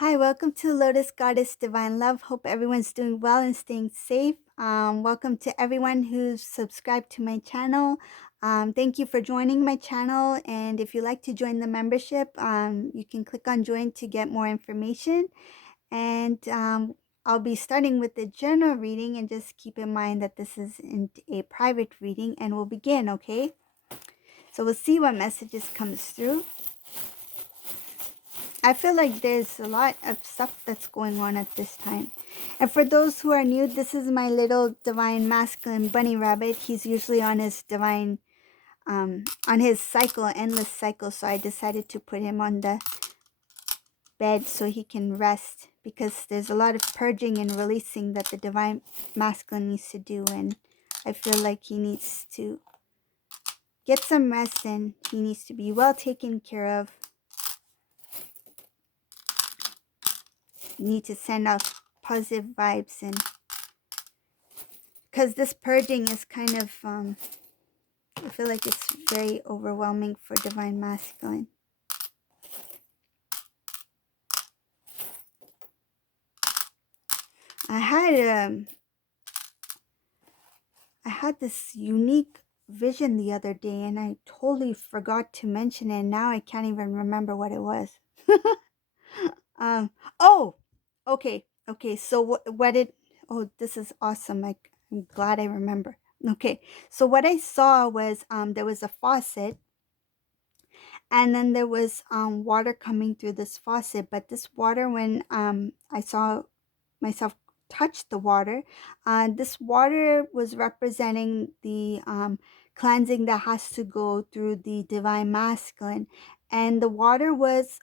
Hi, welcome to Lotus Goddess Divine Love. Hope everyone's doing well and staying safe. Welcome to everyone who's subscribed to my channel. Thank you for joining my channel. And if you'd like to join the membership, you can click on join to get more information. And I'll be starting with the general reading, and just keep in mind that this is a private reading, and we'll begin, okay? So we'll see what messages comes through. I feel like there's a lot of stuff that's going on at this time. And for those who are new, this is my little divine masculine bunny rabbit. He's usually on his divine, on his cycle, endless cycle. So I decided to put him on the bed so he can rest, because there's a lot of purging and releasing that the divine masculine needs to do. And I feel like he needs to get some rest, and he needs to be well taken care of. Need to send out positive vibes, and because this purging is kind of I feel like it's very overwhelming for divine masculine. I had this unique vision the other day, and I totally forgot to mention it, and now I can't even remember what it was. Oh, okay, so what it, oh, this is awesome. I'm glad I remember. Okay, so what I saw was there was a faucet, and then there was water coming through this faucet. But this water, when I saw myself touch the water, this water was representing the cleansing that has to go through the divine masculine. And the water was,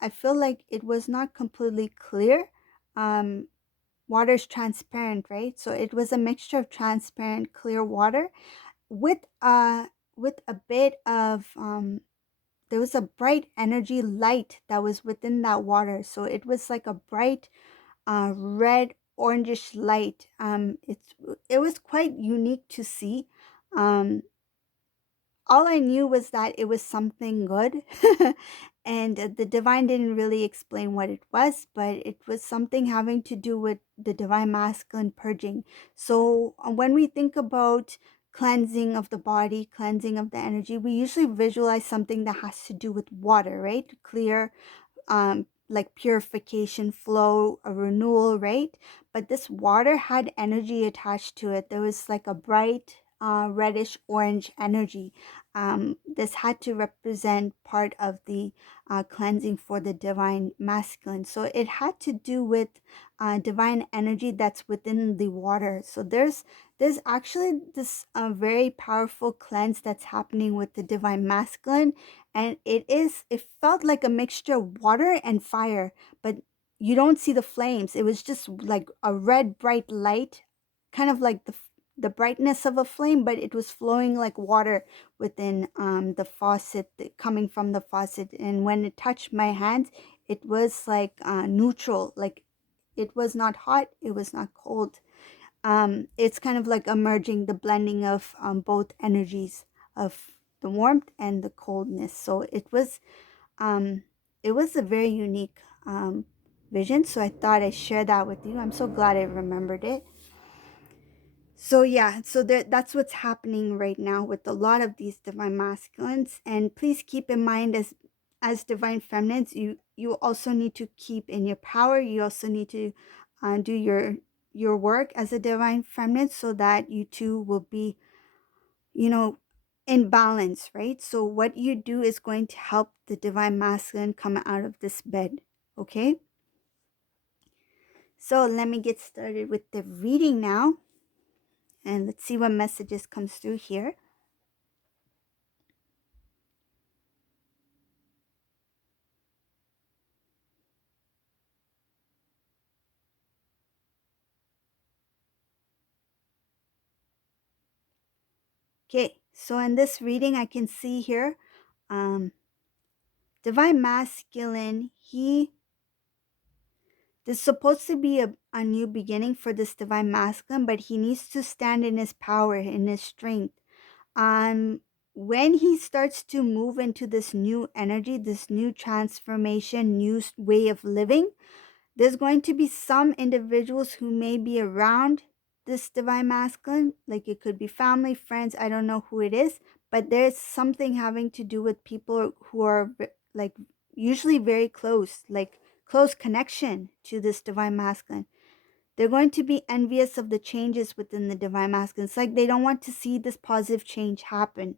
I feel like it was not completely clear. Water's transparent, right? So it was a mixture of transparent clear water with a bit of there was a bright energy light that was within that water. So it was like a bright red orangish light. It was quite unique to see. um all I knew was that it was something good. And the divine didn't really explain what it was, but it was something having to do with the divine masculine purging. So when we think about cleansing of the body, cleansing of the energy, we usually visualize something that has to do with water, right? Clear, like purification, flow, a renewal, right? But this water had energy attached to it. There was like a bright reddish orange energy. This had to represent part of the cleansing for the divine masculine. So it had to do with divine energy that's within the water. So there's actually this very powerful cleanse that's happening with the divine masculine. And it felt like a mixture of water and fire, but you don't see the flames. It was just like a red bright light, kind of like the brightness of a flame, but it was flowing like water within the faucet, coming from the faucet. And when it touched my hands, it was like neutral. Like, it was not hot, it was not cold. It's kind of like a merging, the blending of both energies of the warmth and the coldness. So um, it was a very unique vision. So I thought I'd share that with you. I'm so glad I remembered it. So yeah, so that's what's happening right now with a lot of these divine masculines. And please keep in mind, as divine feminines, you also need to keep in your power. You also need to do your work as a divine feminine, so that you too will be, you know, in balance, right? So what you do is going to help the divine masculine come out of this bed. Okay, so let me get started with the reading now, and let's see what messages comes through here. Okay, so in this reading, I can see here, divine masculine, there's supposed to be a new beginning for this divine masculine, but he needs to stand in his power, in his strength. Um, when he starts to move into this new energy, this new transformation, new way of living, there's going to be some individuals who may be around this divine masculine, like it could be family, friends, I don't know who it is, but there's something having to do with people who are like usually very close, like close connection to this divine masculine. They're going to be envious of the changes within the divine masculine. It's like they don't want to see this positive change happen.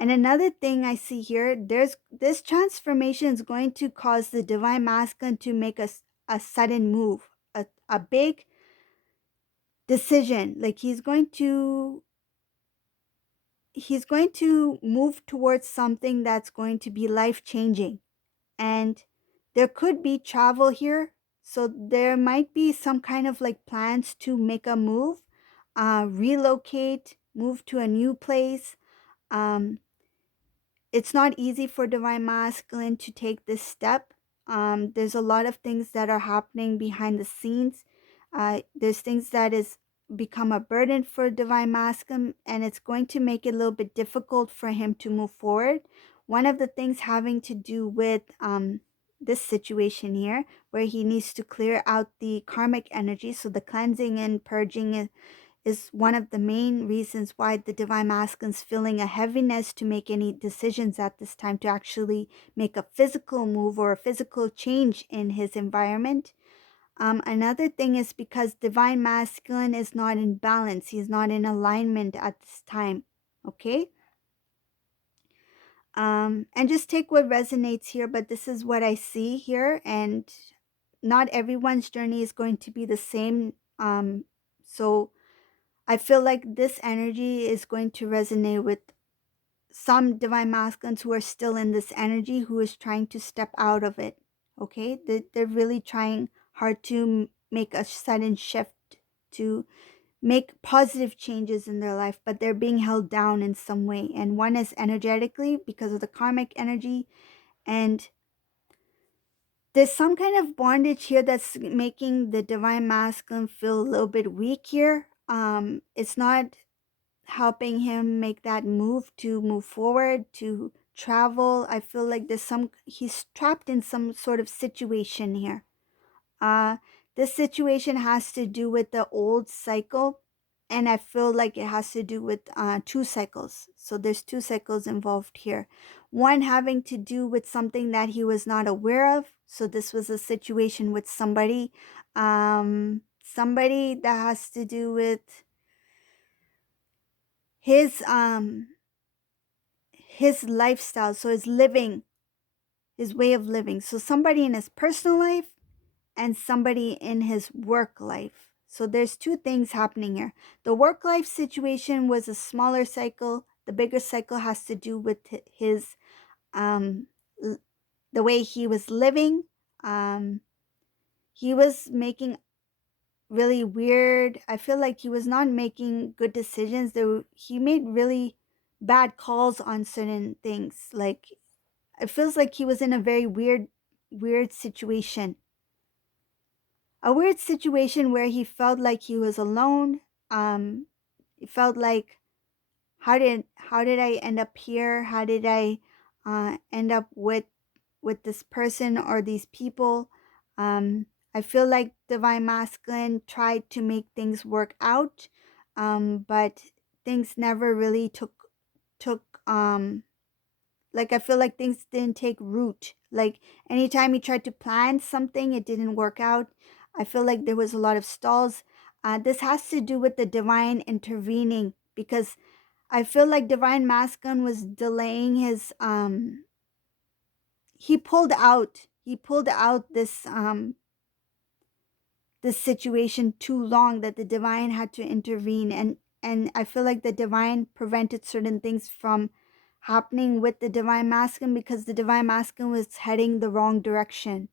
And another thing I see here, there's this transformation is going to cause the divine masculine to make a sudden move, a big decision. Like he's going to move towards something that's going to be life changing. And there could be travel here. So there might be some kind of like plans to make a move, relocate, move to a new place. Um, it's not easy for divine masculine to take this step. There's a lot of things that are happening behind the scenes. There's things that is become a burden for divine masculine, and it's going to make it a little bit difficult for him to move forward. One of the things having to do with this situation here, where he needs to clear out the karmic energy, so the cleansing and purging is one of the main reasons why the divine masculine is feeling a heaviness to make any decisions at this time, to actually make a physical move or a physical change in his environment. Another thing is because divine masculine is not in balance. He's not in alignment at this time. Okay. And just take what resonates here, but this is what I see here, and not everyone's journey is going to be the same. So I feel like this energy is going to resonate with some divine masculines who are still in this energy, who is trying to step out of it. Okay, they're really trying hard to make a sudden shift, to make positive changes in their life, but they're being held down in some way. And one is energetically because of the karmic energy, and there's some kind of bondage here that's making the divine masculine feel a little bit weak here. It's not helping him make that move to move forward, to travel. I feel like he's trapped in some sort of situation here. uh this situation has to do with the old cycle, and I feel like it has to do with two cycles. So there's two cycles involved here, one having to do with something that he was not aware of. So this was a situation with somebody that has to do with his lifestyle, so his way of living. So somebody in his personal life and somebody in his work life. So there's two things happening here. The work life situation was a smaller cycle. The bigger cycle has to do with his um the way he was living. He was making really weird, I feel like he was not making good decisions. He made really bad calls on certain things. Like it feels like he was in a very weird situation. A weird situation where he felt like he was alone. He felt like, how did I end up here? How did I end up with this person or these people? I feel like divine masculine tried to make things work out, but things never really took like I feel like things didn't take root. Like anytime he tried to plan something, it didn't work out. I feel like there was a lot of stalls. This has to do with the divine intervening, because I feel like divine masculine was delaying his he pulled out this situation too long, that the divine had to intervene, and I feel like the divine prevented certain things from happening with the divine masculine, because the divine masculine was heading the wrong direction.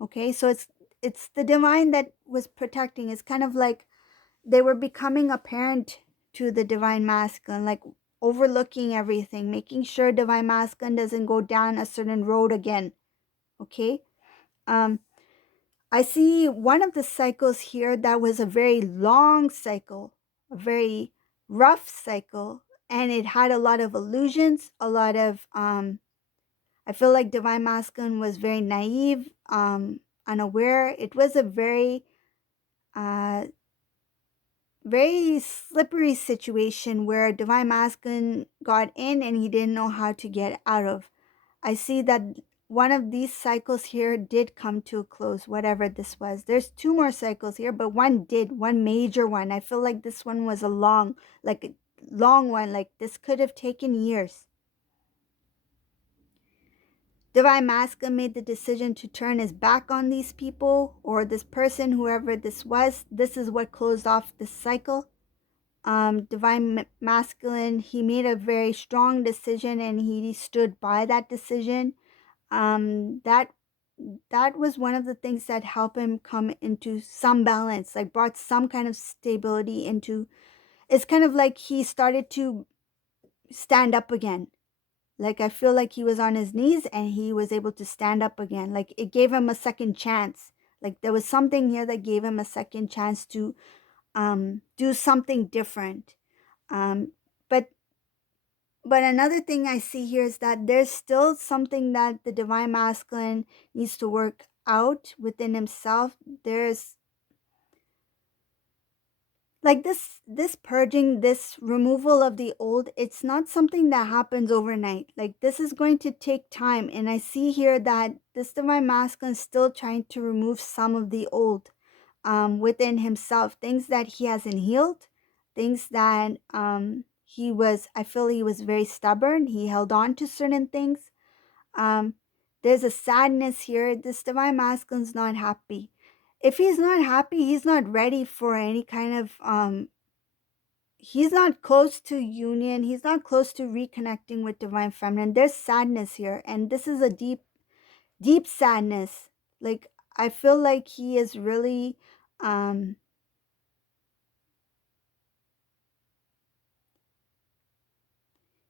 Okay, so it's the divine that was protecting. It's kind of like they were becoming apparent to the divine masculine, like overlooking everything, making sure divine masculine doesn't go down a certain road again. Okay. um I see one of the cycles here that was a very long cycle, a very rough cycle. and it had a lot of illusions, a lot of I feel like divine masculine was very naive, unaware. It was a uh very slippery situation where divine masculine got in and he didn't know how to get out of. I see that one of these cycles here did come to a close, whatever this was. There's two more cycles here, but one did, one major one. I feel like this one was like a long one. Like this could have taken years. Divine Masculine made the decision to turn his back on these people or this person, whoever this was. This is what closed off this cycle. Divine Masculine, he made a very strong decision and he stood by that decision. That was one of the things that helped him come into some balance, like brought some kind of stability into. It's kind of like he started to stand up again. Like I feel like he was on his knees and he was able to stand up again. Like it gave him a second chance. Like there was something here that gave him a second chance to do something different. Um, but another thing I see here is that there's still something that the divine masculine needs to work out within himself. There's like this purging, this removal of the old, it's not something that happens overnight. Like this is going to take time, and I see here that this divine masculine is still trying to remove some of the old within himself, things that he hasn't healed, things that I feel he was very stubborn, he held on to certain things. um there's a sadness here. This divine masculine's not happy. If he's not happy, he's not ready for any kind of he's not close to union, he's not close to reconnecting with divine feminine. There's sadness here, and this is a deep sadness. Like I feel like he is really um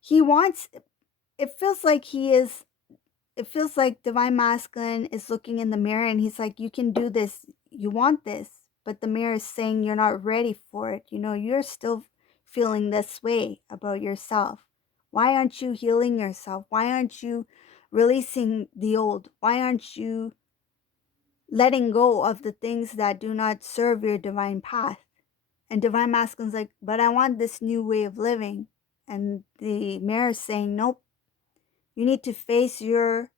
he wants, it feels like he is, it feels like divine masculine is looking in the mirror and he's like, you can do this, you want this, but the mirror is saying you're not ready for it. You're still feeling this way about yourself. Why aren't you healing yourself? Why aren't you releasing the old? Why aren't you letting go of the things that do not serve your divine path? And divine masculine's like, but I want this new way of living. And the mirror is saying, nope, you need to face you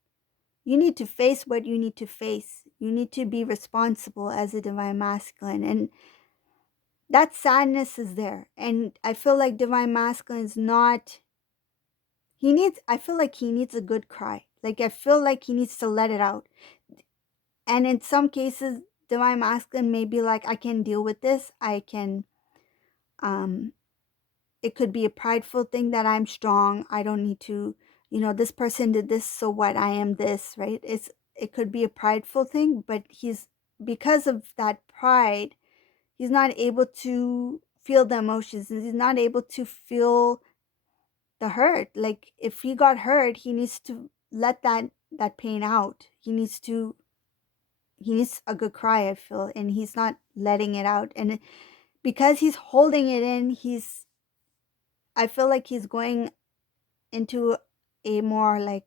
need to face what you need to face. You need to be responsible as a divine masculine. And that sadness is there. And I feel like divine masculine is not, I feel like he needs a good cry. Like I feel like he needs to let it out. And in some cases, divine masculine may be like, I can deal with this. I can, it could be a prideful thing that I'm strong. I don't need to, this person did this, so what? I am this, right? It could be a prideful thing, but because of that pride, he's not able to feel the emotions. He's not able to feel the hurt. Like if he got hurt, he needs to let that pain out. He needs a good cry, I feel, and he's not letting it out. And because he's holding it in, I feel like he's going into a more like,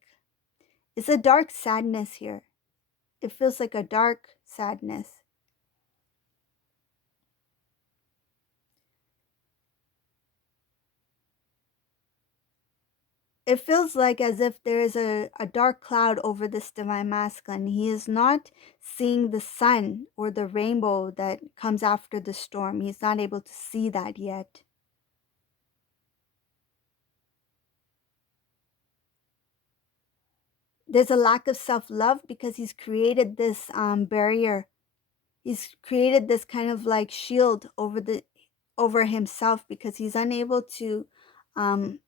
it's a dark sadness here. It feels like a dark sadness. It feels like as if there is a dark cloud over this divine masculine. He is not seeing the sun or the rainbow that comes after the storm. He's not able to see that yet. There's a lack of self-love because he's created this barrier. He's created this kind of like shield over himself because he's unable to um,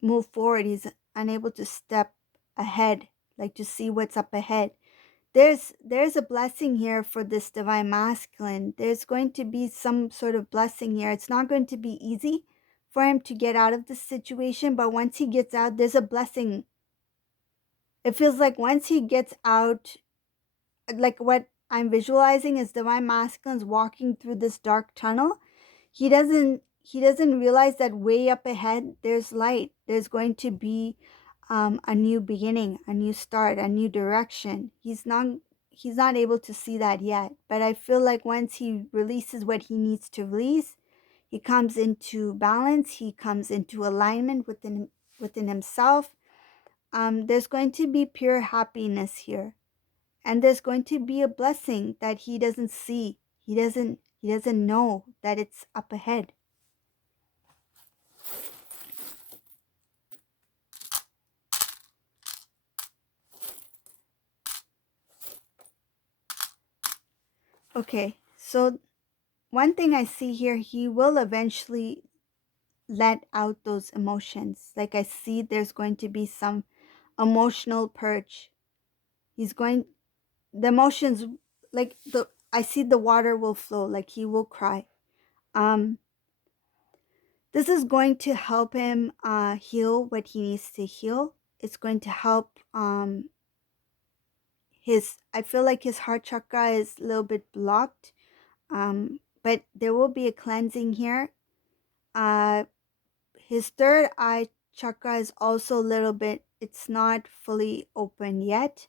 move forward. He's unable to step ahead, like to see what's up ahead. There's a blessing here for this divine masculine. There's going to be some sort of blessing here. It's not going to be easy for him to get out of this situation, but once he gets out, there's a blessing. It feels like once he gets out, like what I'm visualizing is divine masculine's walking through this dark tunnel. he doesn't realize that way up ahead there's light. There's going to be a new beginning, a new start, a new direction. He's not able to see that yet. But I feel like once he releases what he needs to release, he comes into balance. He comes into alignment within himself. There's going to be pure happiness here, and there's going to be a blessing that he doesn't see. He doesn't know that it's up ahead. Okay, so one thing I see here, he will eventually let out those emotions. Like I see there's going to be some emotional purge. He's going the emotions, like the I see the water will flow, like he will cry. Um this is going to help him heal what he needs to heal. It's going to help his I feel like his heart chakra is a little bit blocked. But there will be a cleansing here. Uh his third eye chakra is also a little bit, it's not fully open yet.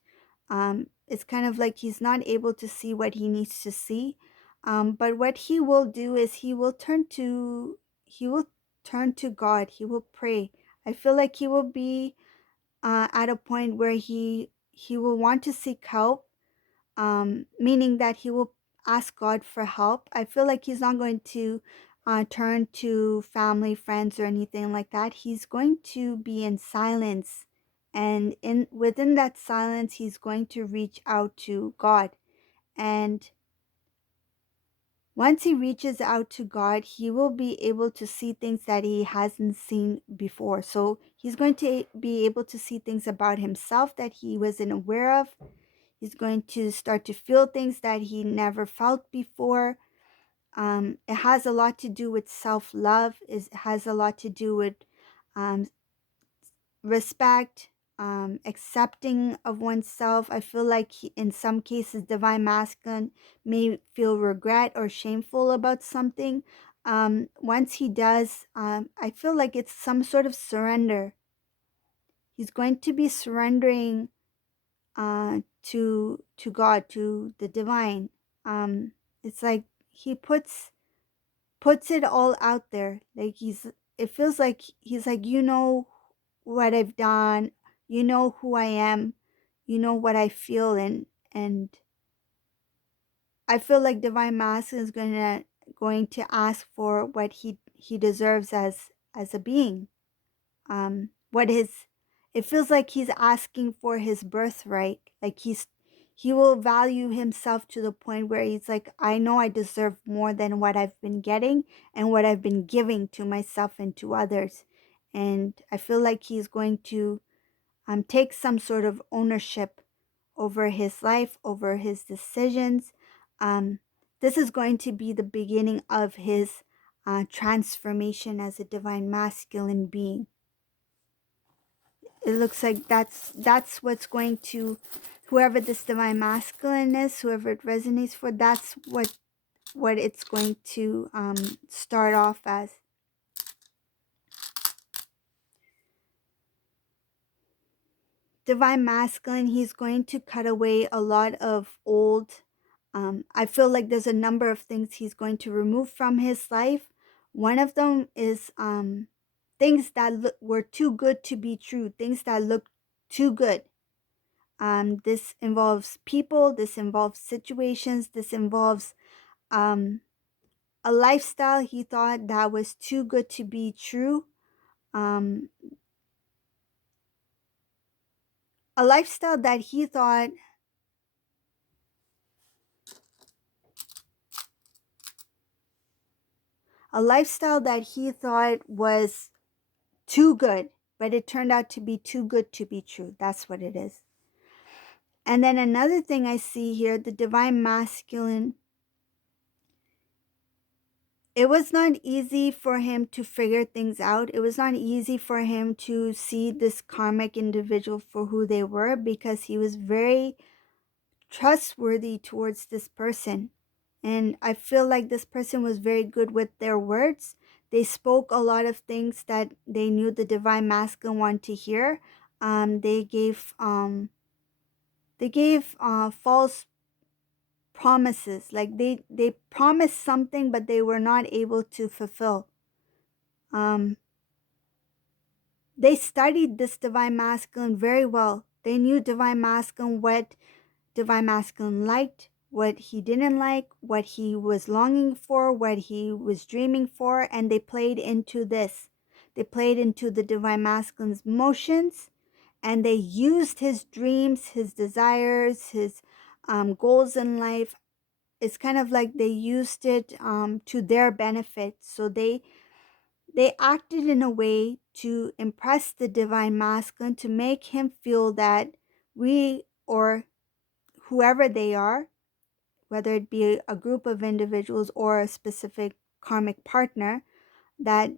It's kind of like he's not able to see what he needs to see. But what he will do is he will turn to God. He will pray. I feel like he will be at a point where he will want to seek help, meaning that he will ask God for help. I feel like he's not going to turn to family, friends, or anything like that. He's going to be in silence, and in within that silence, he's going to reach out to God. And once he reaches out to God, he will be able to see things that he hasn't seen before. So he's going to be able to see things about himself that he wasn't aware of. He's going to start to feel things that he never felt before. It has a lot to do with self-love. It has a lot to do with um, respect, accepting of oneself. I feel like in some cases, divine masculine may feel regret or shameful about something. Once he does, I feel like it's some sort of surrender. He's going to be surrendering to God, to the divine. It's like he puts it all out there. Like it feels like he's like, you know what I've done, you know who I am, you know what I feel, and I feel like divine masculine is going to ask for what he deserves as a being. What his It feels like he's asking for his birthright. Like he will value himself to the point where he's like, I know I deserve more than what I've been getting and what I've been giving to myself and to others. And I feel like he's going to take some sort of ownership over his life, over his decisions. um this is going to be the beginning of his transformation as a divine masculine being. It looks like that's what's going to, whoever this divine masculine is, whoever it resonates for, that's what it's going to start off as. Divine masculine, he's going to cut away a lot of old, I feel like there's a number of things he's going to remove from his life. One of them is things that were too good to be true, things that look too good. This involves people, this involves situations, this involves um, a lifestyle he thought that was too good to be true. Um, a lifestyle that he thought, was too good, but it turned out to be too good to be true. That's what it is. And then another thing I see here, the divine masculine, it was not easy for him to figure things out. It was not easy for him to see this karmic individual for who they were, because he was very trustworthy towards this person. And I feel like this person was very good with their words. They spoke a lot of things that they knew the divine masculine wanted to hear. They gave false promises, like they promised something but they were not able to fulfill. um they studied this divine masculine very well. They knew divine masculine, what divine masculine liked, what he didn't like, what he was longing for, what he was dreaming for, and they played into this. They played into the divine masculine's emotions, and they used his dreams, his desires, his goals in life. It's kind of like they used it to their benefit. So they acted in a way to impress the divine masculine, to make him feel that we, or whoever they are, whether it be a group of individuals or a specific karmic partner, that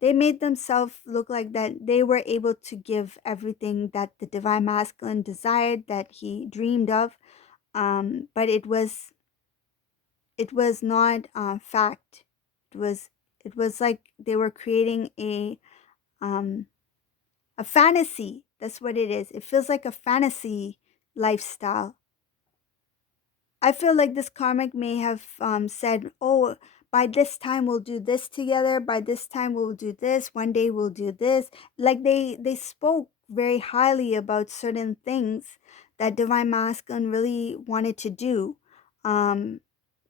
they made themselves look like that they were able to give everything that the divine masculine desired, that he dreamed of. But it was not fact. It was like they were creating um, a fantasy. That's what it is. It feels like a fantasy lifestyle. I feel like this karmic may have said, oh, by this time we'll do this together. By this time we'll do this. One day we'll do this. Like they spoke very highly about certain things that divine masculine really wanted to do. Um,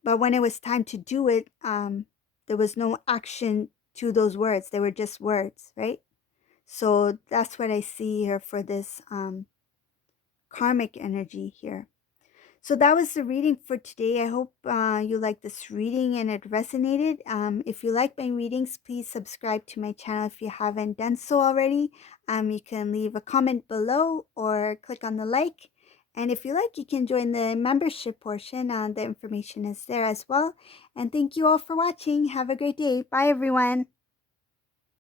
but when it was time to do it, there was no action to those words. They were just words, right? So that's what I see here for this karmic energy here. So that was the reading for today. I hope you liked this reading and it resonated. If you like my readings, please subscribe to my channel if you haven't done so already. You can leave a comment below or click on the like. And if you like, you can join the membership portion. The information is there as well. And thank you all for watching. Have a great day. Bye, everyone.